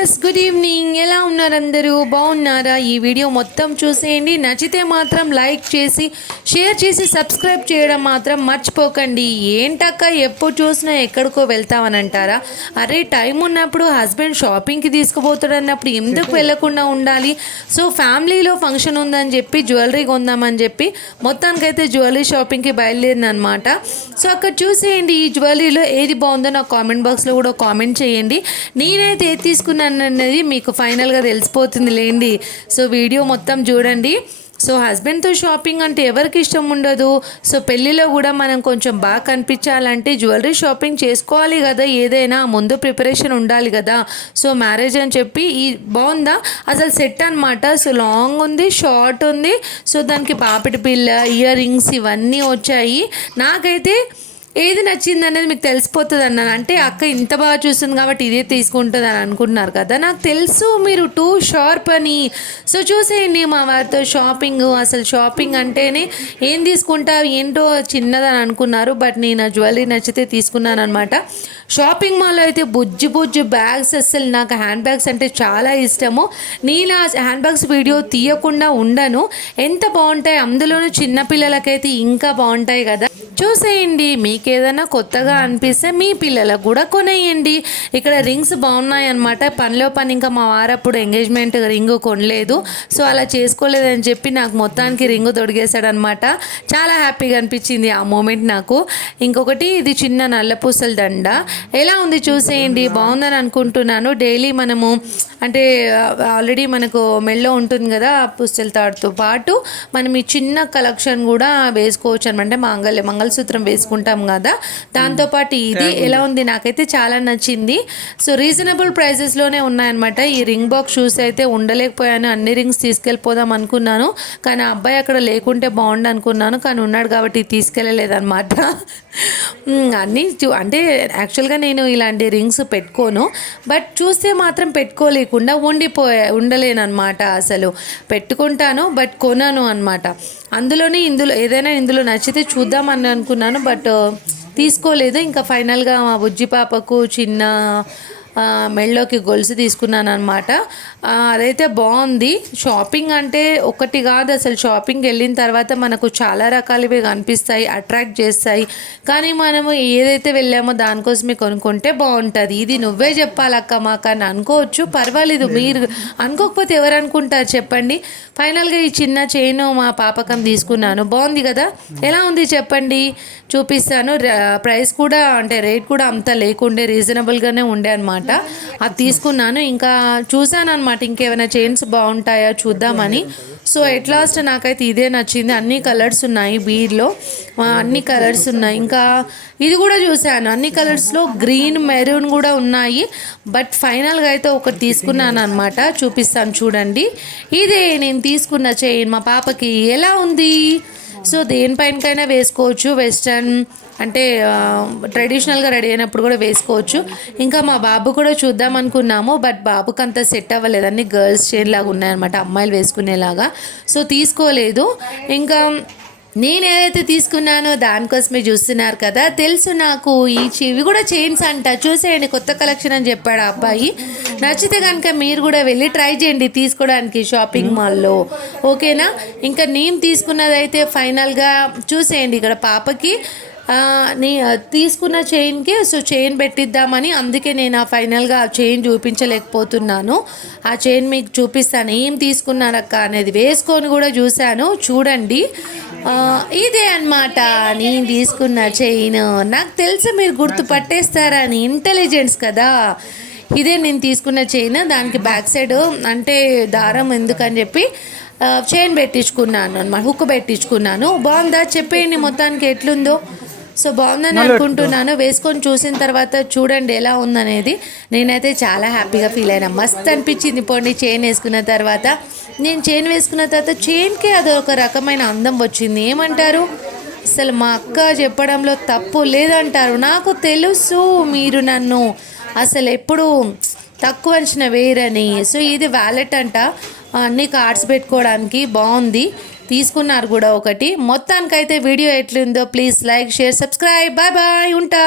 Viewers good evening. ఎలా ఉన్నారు అందరూ? బాగున్నారా? ఈ వీడియో మొత్తం చూసేయండి. నచ్చితే మాత్రం లైక్ చేసి షేర్ చేసి సబ్స్క్రైబ్ చేయడం మాత్రం మర్చిపోకండి. ఏంటక్క ఎప్పుడు చూసినా ఎక్కడికో వెళ్తామని అంటారా? అరే టైం ఉన్నప్పుడు హస్బెండ్ షాపింగ్కి తీసుకుపోతాడు అన్నప్పుడు ఎందుకు వెళ్ళకుండా ఉండాలి? సో ఫ్యామిలీలో ఫంక్షన్ ఉందని చెప్పి జ్యువెలరీ కొందామని చెప్పి మొత్తానికైతే జ్యువెలరీ షాపింగ్కి బయలుదేరిన అనమాట. సో అక్కడ చూసేయండి, ఈ జ్యువెలరీలో ఏది బాగుందో నాకు కామెంట్ బాక్స్లో కూడా కామెంట్ చేయండి. నేనైతే ఏది తీసుకున్నాను అనేది మీకు ఫైనల్గా తెలిసిపోతుంది లేండి. సో వీడియో మొత్తం చూడండి. సో హస్బెండ్తో షాపింగ్ అంటే ఎవరికి ఇష్టం ఉండదు? సో పెళ్ళిలో కూడా మనం కొంచెం బాగా కనిపించాలంటే జ్యువెలరీ షాపింగ్ చేసుకోవాలి కదా, ఏదైనా ముందు ప్రిపరేషన్ ఉండాలి కదా. సో మ్యారేజ్ అని చెప్పి ఈ బాగుందా అసలు సెట్ అనమాట. సో లాంగ్ ఉంది, షార్ట్ ఉంది. సో దానికి పాపిడి పిల్ల, ఇయర్ రింగ్స్ ఇవన్నీ వచ్చాయి. నాకైతే ఏది నచ్చింది అనేది మీకు తెలిసిపోతుంది అన్నాను. అంటే అక్క ఇంత బాగా చూస్తుంది కాబట్టి ఇదే తీసుకుంటుంది అని అనుకుంటున్నారు కదా. నాకు తెలుసు మీరు టూ షార్ప్ అని. సో చూసేయండి మా వారితో షాపింగ్. అసలు షాపింగ్ అంటేనే ఏం తీసుకుంటావు ఏంటో చిన్నదని అనుకున్నారు, బట్ నేను జ్యువెలరీ నచ్చితే తీసుకున్నాను అనమాట. షాపింగ్ మాల్లో అయితే బుజ్జి బుజ్జి బ్యాగ్స్, అసలు నాకు హ్యాండ్ బ్యాగ్స్ అంటే చాలా ఇష్టము. నేను ఆ హ్యాండ్ బ్యాగ్స్ వీడియో తీయకుండా ఉండను. ఎంత బాగుంటాయి, అందులోనూ చిన్నపిల్లలకైతే ఇంకా బాగుంటాయి కదా. చూసేయండి, మీకు ఏదైనా కొత్తగా అనిపిస్తే మీ పిల్లలకు కూడా కొనేయండి. ఇక్కడ రింగ్స్ బాగున్నాయి అనమాట. పనిలో పని ఇంకా మా వారప్పుడు ఎంగేజ్మెంట్ రింగ్ కొనలేదు. సో అలా చేసుకోలేదని చెప్పి నాకు మొత్తానికి రింగ్ తొడిగేశాడనమాట. చాలా హ్యాపీగా అనిపించింది ఆ మూమెంట్ నాకు. ఇంకొకటి ఇది చిన్న నల్ల పూసల దండ. ఎలా ఉంది చూసేయండి, బాగుందని అనుకుంటున్నాను. డైలీ మనము అంటే ఆల్రెడీ మనకు మెల్లో ఉంటుంది కదా పూసల తాడుతో పాటు మనం ఈ చిన్న కలెక్షన్ కూడా వేసుకోవచ్చు అనమాట. మంగళసూత్రం వేసుకుంటాం కదా, దాంతోపాటు ఇది ఎలా ఉంది, నాకైతే చాలా నచ్చింది. సో రీజనబుల్ ప్రైజెస్లోనే ఉన్నాయన్నమాట. ఈ రింగ్ బాక్స్ షూస్ అయితే ఉండలేకపోయాను, అన్ని రింగ్స్ తీసుకెళ్ళిపోదాం అనుకున్నాను. కానీ ఆ అబ్బాయి అక్కడ లేకుంటే బాగుండు అనుకున్నాను, కానీ ఉన్నాడు కాబట్టి తీసుకెళ్ళలేదన్నమాట. అన్నీ అంటే యాక్చువల్గా నేను ఇలాంటి రింగ్స్ పెట్టుకోను, బట్ చూస్తే మాత్రం పెట్టుకోలేకుండా ఉండలేను అనమాట. అసలు పెట్టుకుంటాను బట్ కొనను అనమాట. ఇందులో ఏదైనా ఇందులో నచ్చితే చూద్దామని అనుకున్నాను, బట్ తీసుకోలేదు. ఇంకా ఫైనల్గా మా బుజ్జి పాపకు చిన్న మెళ్ళలోకి గొలుసు తీసుకున్నాను అనమాట. అదైతే బాగుంది. షాపింగ్ అంటే ఒకటి కాదు, అసలు షాపింగ్కి వెళ్ళిన తర్వాత మనకు చాలా రకాలవి కనిపిస్తాయి, అట్రాక్ట్ చేస్తాయి. కానీ మనము ఏదైతే వెళ్ళామో దానికోసమే కొనుక్కుంటే బాగుంటుంది. ఇది నువ్వే చెప్పాలక్క మాకు అని అనుకోవచ్చు, పర్వాలేదు. మీరు అనుకోకపోతే ఎవరు అనుకుంటారు చెప్పండి. ఫైనల్గా ఈ చిన్న చైన్ మా పాపకం తీసుకున్నాను. బాగుంది కదా, ఎలా ఉంది చెప్పండి, చూపిస్తాను. ప్రైస్ కూడా అంటే రేట్ కూడా అంత లేకుండే, రీజనబుల్గానే ఉండే అనమాట. అది తీసుకున్నాను. ఇంకా చూసాను అనమాట ఇంకేమైనా చైన్స్ బాగుంటాయా చూద్దామని. సో ఎట్ లాస్ట్ నాకైతే ఇదే నచ్చింది. అన్ని కలర్స్ ఉన్నాయి బీడ్లో, అన్ని కలర్స్ ఉన్నాయి. ఇంకా ఇది కూడా చూశాను, అన్ని కలర్స్లో గ్రీన్, మెరూన్ కూడా ఉన్నాయి. బట్ ఫైనల్గా అయితే ఒకటి తీసుకున్నాను అనమాట, చూపిస్తాను చూడండి. ఇదే నేను తీసుకున్న చైన్ మా పాపకి. ఎలా ఉంది? సో దేనిపైనకైనా వేసుకోవచ్చు, వెస్ట్రన్ అంటే ట్రెడిషనల్గా రెడీ అయినప్పుడు కూడా వేసుకోవచ్చు. ఇంకా మా బాబు కూడా చూద్దాం అనుకున్నాము, బట్ బాబుకి అంత సెట్ అవ్వలేదు. అన్ని గర్ల్స్ చైన్ లాగా ఉన్నాయన్నమాట, అమ్మాయిలు వేసుకునేలాగా. సో తీసుకోలేదు. ఇంకా నేను ఏదైతే తీసుకున్నానో దానికోసమే చూస్తున్నారు కదా. తెలుసు నాకు ఇవి కూడా చైన్స్ అంట. చూసేయండి, కొత్త కలెక్షన్ అని చెప్పాడు ఆ అబ్బాయి. నచ్చితే కనుక మీరు కూడా వెళ్ళి ట్రై చేయండి తీసుకోవడానికి షాపింగ్ మాల్లో, ఓకేనా? ఇంకా నేను తీసుకున్నది అయితే ఫైనల్గా చూసేయండి, ఇక్కడ పాపకి తీసుకున్న చైన్కి సో చైన్ పెట్టిద్దామని, అందుకే నేను ఆ ఫైనల్గా ఆ చైన్ చూపించలేకపోతున్నాను. ఆ చైన్ మీకు చూపిస్తాను ఏం తీసుకున్నారక్క అనేది. వేసుకొని కూడా చూశాను, చూడండి. ఇదే అన్నమాట నేను తీసుకున్న చైన్. నాకు తెలుసు మీరు గుర్తుపట్టేస్తారని, ఇంటెలిజెన్స్ కదా. ఇదే నేను తీసుకున్న చైన్. దానికి బ్యాక్ సైడ్ అంటే దారం ఎందుకని చెప్పి చైన్ పెట్టించుకున్నాను అనమాట, హుక్ పెట్టించుకున్నాను. బాగుందా చెప్పేయండి మొత్తానికి ఎట్లుందో. సో బాగుందని అనుకుంటున్నాను. వేసుకొని చూసిన తర్వాత చూడండి ఎలా ఉందనేది. నేనైతే చాలా హ్యాపీగా ఫీల్ అయినా, మస్త్ అనిపించింది. పోండి చైన్ వేసుకున్న తర్వాత, నేను చైన్ వేసుకున్న తర్వాత చైన్కి అదొక రకమైన అందం వచ్చింది. ఏమంటారు? అసలు మా అక్క చెప్పడంలో తప్పు లేదంటారు. నాకు తెలుసు మీరు నన్ను అసలు ఎప్పుడు తక్కువ అంచనా వేయరని. సో ఇది వ్యాలెట్ అంట, అన్ని కార్డ్స్ పెట్టుకోవడానికి బాగుంది. తీసుకున్నారు కూడా ఒకటి. మొత్తానికైతే వీడియో ఎట్లుందో please like, share, subscribe. Bye bye, ఉంటా.